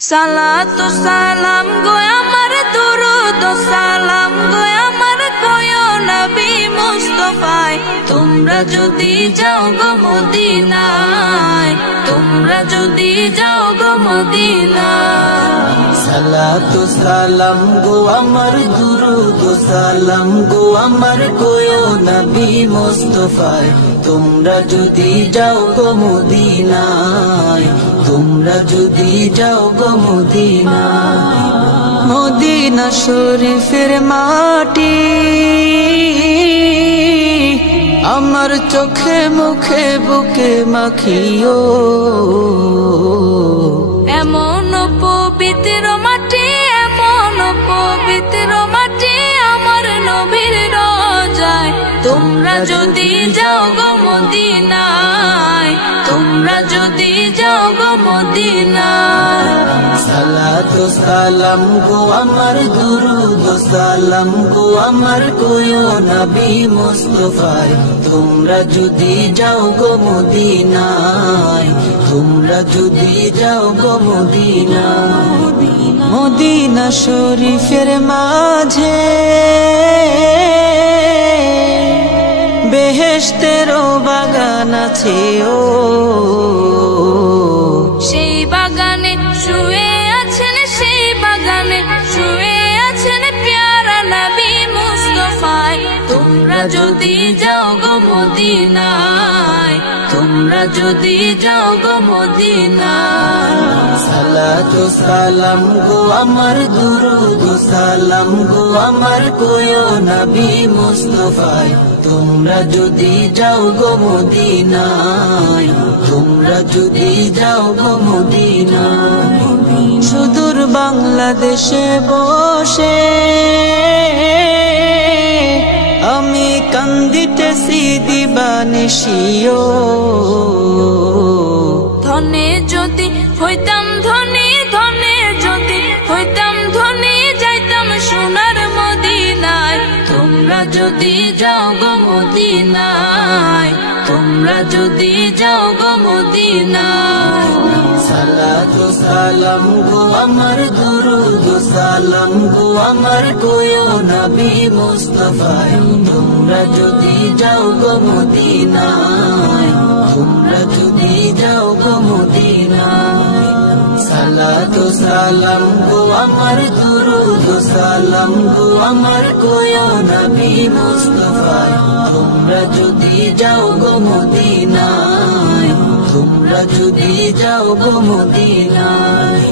সালাতু সালাম গো আমার দুরুদ সালাম গো আমার কয়ো নবী মুস্তাফায় তোমরা যদি যাও গো মদিনায় তোমরা যদি যাও গো মদিনায় সালাতু সালাম গো আমার দুরুদ সালাম গো আমার কয়ো নবী মুস্তাফায় তোমরা যদি যাও গো মদিনায় তোমরা যদি যাও গো মদিনায় মদিনা শরীফের মাটি আমার চোখে মুখে বুকে মাখিও এমন পবিত্র মাটি এমন পবিত্র মাটি আমার নবীর রোজায় তোমরা যদি যাও গো মদিনায় তোমরা যদি যাও গো মদিনায় সালাতু সালাম গো আমার দুরুদ সালাম গো আমার কয়ো নবী মুস্তাফায় তোমরা যদি যাও গো মদিনায় তোমরা যদি যাও গো মদিনায় মদিনা শরীফের মাঝে বেহেশতেরও বাগান আছে ও সেই বাগানে শুয়ে আছেন সেই বাগানে শুয়ে আছেন প্যারা নবী মুস্তাফায় তোমরা যদি যাও গো মদিনায় তোমরা যদি যাও গো মদিনায় সালাতু সালাম গো আমার দুরুদ সালাম গো আমার কয়ো নবী মুস্তাফায় তোমরা যদি যাও গো মদিনায় তোমরা যদি যাও গো মদিনায় সুদূর বাংলাদেশে বসে আমি কান্দিতেছি দিবানিশিও ধনে যদি হইতাম ধনী ধনে যদি হইতাম ধনী যাইতাম সোনার মদিনায় তোমরা যদি যাও গো মদিনায় তোমরা যদি যাও গো মদিনায় সালাতু সালাম গো আমার দুরুদ সালাম গো আমার কয়ো নবী মুস্তাফায় তোমরা যদি যাও গো মদিনায় তোমরা যদি যাও গো মদিনায় সালাতু সালাম গো আমার দুরুদ সালাম গো আমার কয়ো নবী মুস্তাফায় তোমরা যদি যাও গো মদিনায় তোমরা যদি যাও গো মদিনায়